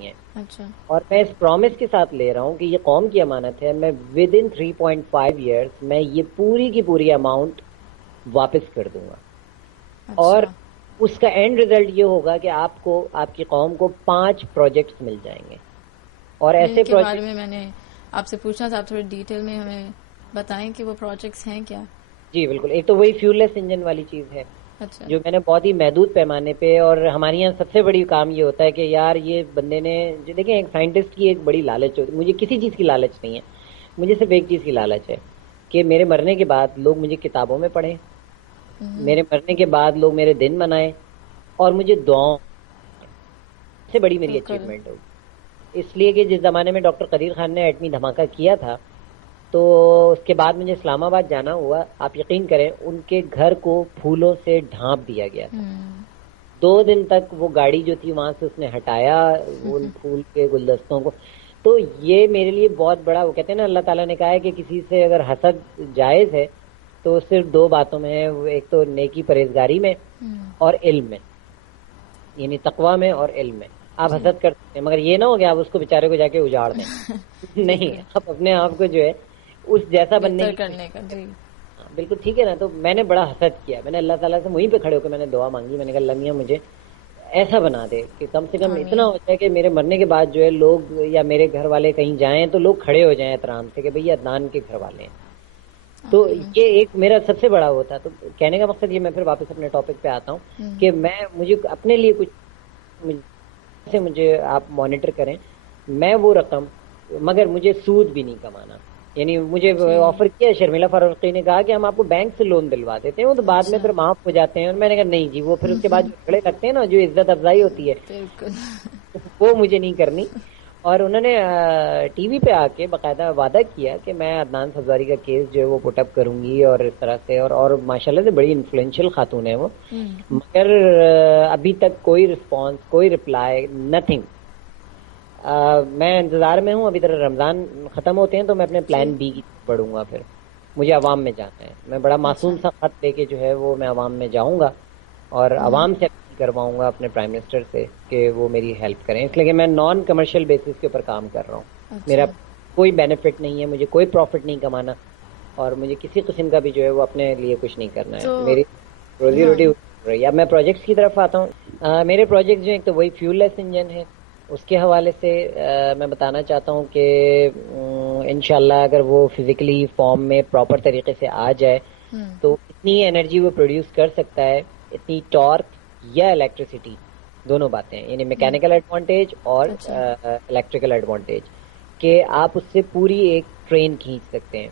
ہیں. اچھا. اور میں اس پرومس کے ساتھ لے رہا ہوں کہ یہ قوم کی امانت ہے, میں ود ان 3.5 ایئرس میں یہ پوری کی پوری اماؤنٹ واپس کر دوں گا. اور اچھا. اس کا اینڈ ریزلٹ یہ ہوگا کہ آپ کو, آپ کی قوم کو 5 پروجیکٹس مل جائیں گے. اور ان ایسے کے بارے پروجیکٹ, میں میں نے آپ سے پوچھنا تھا, آپ تھوڑی ڈیٹیل میں ہمیں بتائیں کہ وہ پروجیکٹس ہیں کیا. جی بالکل, ایک تو وہی فیول لیس انجن والی چیز ہے اچھا. جو میں نے بہت ہی محدود پیمانے پہ, اور ہمارے یہاں سب سے بڑی کام یہ ہوتا ہے کہ یار یہ بندے نے, دیکھیں ایک سائنٹسٹ کی ایک بڑی لالچ ہوتی ہے, مجھے کسی چیز کی لالچ نہیں ہے, مجھے صرف ایک چیز کی لالچ ہے کہ میرے مرنے کے بعد لوگ مجھے کتابوں میں پڑھیں, میرے مرنے کے بعد لوگ میرے دن منائیں, اور مجھے دعاؤں سے بڑی میری بالکل. اچیومنٹ ہوگی. اس لیے کہ جس زمانے میں ڈاکٹر قدیر خان نے ایٹمی دھماکہ کیا تھا, تو اس کے بعد مجھے اسلام آباد جانا ہوا. آپ یقین کریں ان کے گھر کو پھولوں سے ڈھانپ دیا گیا تھا. 2 دن تک وہ گاڑی جو تھی وہاں سے اس نے ہٹایا ان پھول کے گلدستوں کو. تو یہ میرے لیے بہت بڑا, وہ کہتے ہیں نا اللہ تعالیٰ نے کہا ہے کہ کسی سے اگر حسد جائز ہے تو صرف 2 باتوں میں ہے, ایک تو نیکی پرہیزگاری میں اور علم میں, یعنی تقوی میں اور علم میں. آپ جی. حسد کر سکتے ہیں مگر یہ نہ ہو کہ آپ اس کو بیچارے کو جا کے اجاڑ دیں. نہیں, بالکل. آپ اپنے آپ کو جو ہے اس جیسا بننے بہتر کی کوشش کرنے کا. جی. کریں. بالکل ٹھیک ہے نا. تو میں نے بڑا حسد کیا, میں نے اللہ تعالیٰ سے وہیں پہ کھڑے ہو کے میں نے دعا مانگی, میں نے کہا اللہ میاں مجھے ایسا بنا دے کہ کم سے کم اتنا آمین. ہو جائے کہ میرے مرنے کے بعد جو ہے لوگ یا میرے گھر والے کہیں جائیں تو لوگ کھڑے ہو جائیں احترام سے کہ بھئی عدنان کے گھر والے ہیں. تو آمین. یہ ایک میرا سب سے بڑا وہ تھا. تو کہنے کا مقصد یہ, میں پھر واپس اپنے ٹاپک پہ آتا ہوں کہ مجھے اپنے لیے کچھ سے مجھے آپ مانیٹر کریں, میں وہ رقم, مگر مجھے سود بھی نہیں کمانا. یعنی مجھے جی. آفر کیا, شرمیلا فاروقی نے کہا کہ ہم آپ کو بینک سے لون دلوا دیتے ہیں, وہ تو بعد میں اچھا. پھر معاف ہو جاتے ہیں. اور میں نے کہا نہیں جی, وہ پھر اس کے بعد جو جھگڑے لگتے ہیں نا, جو عزت افزائی ہوتی ہے بالکل. وہ مجھے نہیں کرنی. اور انہوں نے ٹی وی پہ آ کے باقاعدہ وعدہ کیا کہ میں عدنان سبزواری کا کیس جو ہے وہ پٹ اپ کروں گی, اور اس طرح سے, اور ماشاءاللہ سے بڑی انفلوئنشل خاتون ہے وہ. مگر ابھی تک کوئی رسپانس, کوئی رپلائی, نتھنگ. میں انتظار میں ہوں. ابھی طرح رمضان ختم ہوتے ہیں تو میں اپنے جی. پلان بی کی پڑھوں گا. پھر مجھے عوام میں جانا ہے, میں بڑا اچھا. معصوم سا خط لے کے جو ہے وہ میں عوام میں جاؤں گا, اور عوام سے اپیل کرواؤں گا اپنے پرائم منسٹر سے کہ وہ میری ہیلپ کریں. اس لیے کہ میں نان کمرشل بیسس کے اوپر کام کر رہا ہوں. میرا اچھا. کوئی بینیفٹ نہیں ہے, مجھے کوئی پروفٹ نہیں کمانا, اور مجھے کسی قسم کا بھی جو ہے وہ اپنے لیے کچھ نہیں کرنا ہے. تو میری روزی ہاں. روٹی رہی. اب میں پروجیکٹس کی طرف آتا ہوں. میرے پروجیکٹ جو ایک تو وہی فیول لیس انجن ہے, اس کے حوالے سے میں بتانا چاہتا ہوں کہ انشاءاللہ اگر وہ فزیکلی فارم میں پراپر طریقے سے آ جائے تو اتنی انرجی وہ پروڈیوس کر سکتا ہے, اتنی ٹارک یا الیکٹریسٹی, دونوں باتیں, یعنی میکینیکل ایڈوانٹیج اور اچھا. الیکٹریکل ایڈوانٹیج, کہ آپ اس سے پوری ایک ٹرین کھینچ سکتے ہیں.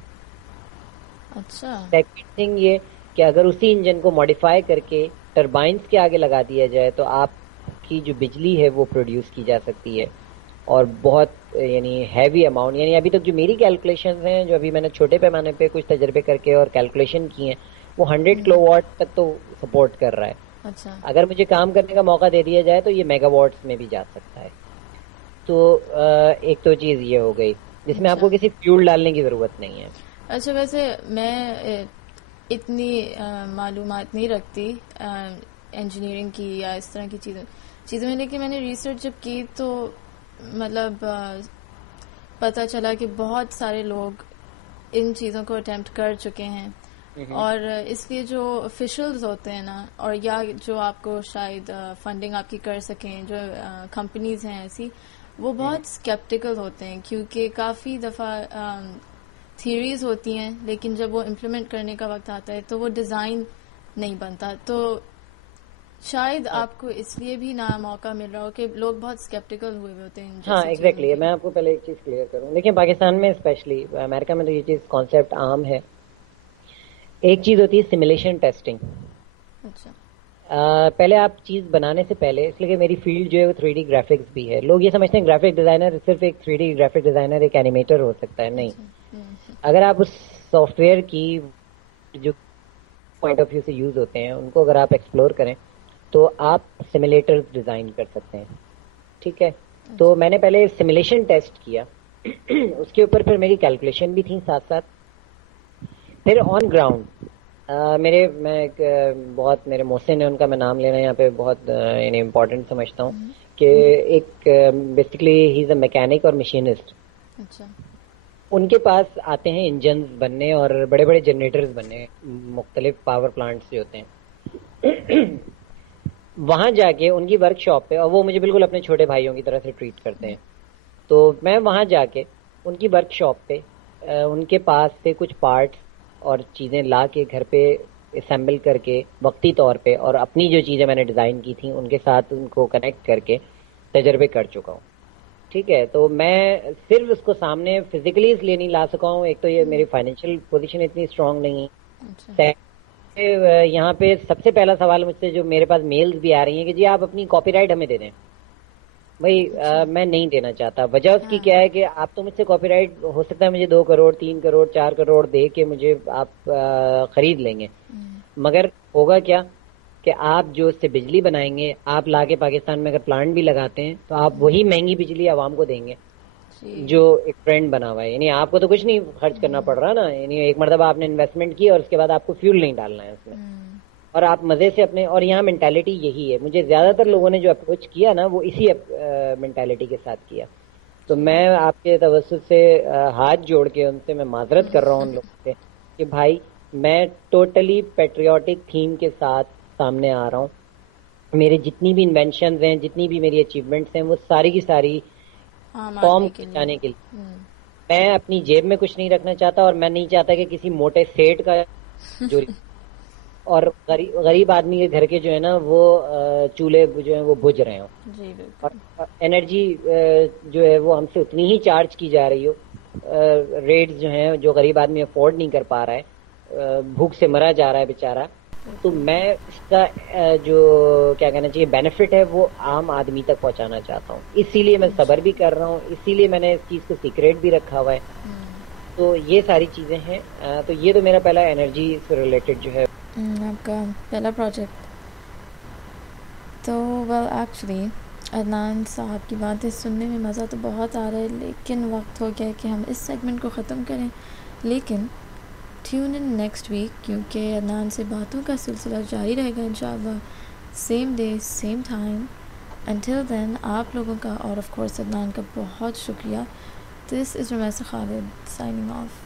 اچھا. سیکنڈ تھنگ یہ کہ اگر اسی انجن کو ماڈیفائی کر کے ٹربائنس کے آگے لگا دیا جائے تو آپ کی جو بجلی ہے وہ پروڈیوس کی جا سکتی ہے, اور بہت یعنی ہیوی اماؤنٹ. یعنی ابھی تک جو میری کیلکولیشنز ہیں, جو ابھی میں نے چھوٹے پیمانے پہ کچھ تجربے کر کے اور کیلکولیشن کی ہیں, وہ 100 کلو واٹ تک تو سپورٹ کر رہا ہے. اچھا. اگر مجھے کام کرنے کا موقع دے دیا جائے تو یہ میگا واٹس میں بھی جا سکتا ہے. تو ایک تو چیز یہ ہو گئی جس میں آپ اچھا. کو کسی فیول ڈالنے کی ضرورت نہیں ہے. اچھا, ویسے میں اتنی معلومات نہیں رکھتی انجینئرنگ کی یا اس طرح کی چیزوں میں, لیکن میں نے ریسرچ جب کی تو مطلب پتہ چلا کہ بہت سارے لوگ ان چیزوں کو اٹیمپٹ کر چکے ہیں, اور اس کے جو آفیشلز ہوتے ہیں نا, اور یا جو آپ کو شاید فنڈنگ آپ کی کر سکیں, جو کمپنیز ہیں ایسی, وہ بہت اسکیپٹیکل ہوتے ہیں, کیونکہ کافی دفعہ تھیوریز ہوتی ہیں لیکن جب وہ امپلیمنٹ کرنے کا وقت آتا ہے تو وہ ڈیزائن نہیں بنتا. تو شاید آپ کو اس لیے بھی نہ موقع مل رہا ہو کہ لوگ بہت اسکیپٹیکل ہوئے ہوتے ہیں ان ہاں جیسی چیزوں ایگزیکٹلی. کے. میں آپ کو پہلے ایک چیز کلیئر کروں. دیکھیں پاکستان میں اسپیشلی, امریکہ میں تو یہ چیز کانسیپٹ عام ہے. ایک چیز ہوتی ہے سیمولیشن ٹیسٹنگ. اچھا. پہلے آپ چیز بنانے سے پہلے, اس لیے کہ میری فیلڈ جو ہے وہ 3D گرافکس بھی ہے. لوگ یہ سمجھتے ہیں گرافک ڈیزائنر صرف ایک 3D گرافک ڈیزائنر, ایک اینیمیٹر ہو سکتا ہے. نہیں, اچھا. اگر آپ اس سافٹ ویئر کی جو پوائنٹ آف ویو سے یوز ہوتے ہیں ان کو اگر آپ ایکسپلور کریں تو آپ سیمولیٹر ڈیزائن کر سکتے ہیں. ٹھیک ہے, تو میں نے پہلے سیمولیشن ٹیسٹ کیا, اس کے اوپر پھر میری کیلکولیشن بھی تھی ساتھ ساتھ. پھر آن گراؤنڈ میں ایک بہت میرے محسن ہیں، ان کا میں نام لینا یہاں پہ بہت یعنی امپورٹنٹ سمجھتا ہوں کہ ایک basically he is a mechanic اور مشینسٹ. اچھا. ان کے پاس آتے ہیں انجنز بننے اور بڑے بڑے جنریٹرز بننے، مختلف پاور پلانٹس جو ہوتے ہیں. وہاں جا کے ان کی ورک شاپ پہ، اور وہ مجھے بالکل اپنے چھوٹے بھائیوں کی طرح سے ٹریٹ کرتے ہیں، تو میں وہاں جا کے ان کی ورک شاپ پہ ان کے پاس سے کچھ پارٹس اور چیزیں لا کے گھر پہ اسمبل کر کے وقتی طور پہ، اور اپنی جو چیزیں میں نے ڈیزائن کی تھیں ان کے ساتھ ان کو کنیکٹ کر کے تجربے کر چکا ہوں. ٹھیک ہے، تو میں صرف اس کو سامنے فزیکلی اس لیے نہیں لا سکا ہوں، ایک تو یہ میری فائنینشیل پوزیشن اتنی اسٹرانگ نہیں اچھا. ہے. یہاں پہ سب سے پہلا سوال مجھ سے جو میرے پاس میلز بھی آ رہی ہیں کہ جی آپ اپنی کاپی رائٹ ہمیں دے دیں. بھائی میں نہیں دینا چاہتا. وجہ اس کی کیا ہے کہ آپ تو مجھ سے کاپی رائٹ ہو سکتا ہے مجھے 2 کروڑ 3 کروڑ 4 کروڑ دے کے مجھے آپ خرید لیں گے، مگر ہوگا کیا کہ آپ جو اس سے بجلی بنائیں گے، آپ لا کے پاکستان میں اگر پلانٹ بھی لگاتے ہیں تو آپ وہی مہنگی بجلی عوام کو دیں گے جو ایک ٹرینڈ بنا ہوا ہے. یعنی آپ کو تو کچھ نہیں خرچ کرنا پڑ رہا نا، یعنی ایک مرتبہ آپ نے انویسٹمنٹ کی اور اس کے بعد آپ کو فیول نہیں ڈالنا ہے اس میں، اور آپ مزے سے اپنے. اور یہاں مینٹالٹی یہی ہے. مجھے زیادہ تر لوگوں نے جو اپروچ کیا نا وہ اسی مینٹالٹی کے ساتھ کیا. تو میں آپ کے توسط سے ہاتھ جوڑ کے ان سے میں معذرت کر رہا ہوں ان لوگوں سے کہ بھائی میں ٹوٹلی پیٹریوٹک تھیم کے ساتھ سامنے آ رہا ہوں. میرے جتنی بھی انوینشنز ہیں، جتنی بھی میری اچیومنٹس ہیں، وہ ساری کی ساری قوم کو بچانے کے لیے. میں اپنی جیب میں کچھ نہیں رکھنا چاہتا، اور میں نہیں چاہتا کہ کسی موٹے سیٹ کا جو اور غریب آدمی کے گھر کے جو ہے نا وہ چولہے جو ہیں وہ بجھ رہے ہوں. جی اور بالکل. انرجی جو ہے وہ ہم سے اتنی ہی چارج کی جا رہی ہو، ریٹس جو ہیں جو غریب آدمی افورڈ نہیں کر پا رہا ہے، بھوک سے مرا جا رہا ہے بیچارہ. تو میں اس کا جو کیا کہنا چاہیے بینیفٹ ہے وہ عام آدمی تک پہنچانا چاہتا ہوں. اسی لیے میں صبر بھی کر رہا ہوں، اسی لیے میں نے اس چیز کو سیکریٹ بھی رکھا ہوا ہے. تو یہ ساری چیزیں ہیں. تو یہ تو میرا پہلا انرجی سے ریلیٹڈ جو ہے آپ کا پہلا پروجیکٹ. تو ویل ایکچولی عدنان صاحب کی باتیں سننے میں مزہ تو بہت آ رہا ہے، لیکن وقت ہو گیا کہ ہم اس سیگمنٹ کو ختم کریں. لیکن ٹیون ان نیکسٹ ویک، کیونکہ عدنان سے باتوں کا سلسلہ جاری رہے گا انشاءاللہ، same day same time. Until then آپ لوگوں کا اور آف کورس عدنان کا بہت شکریہ. دس از رمیسہ خالد سائننگ آف.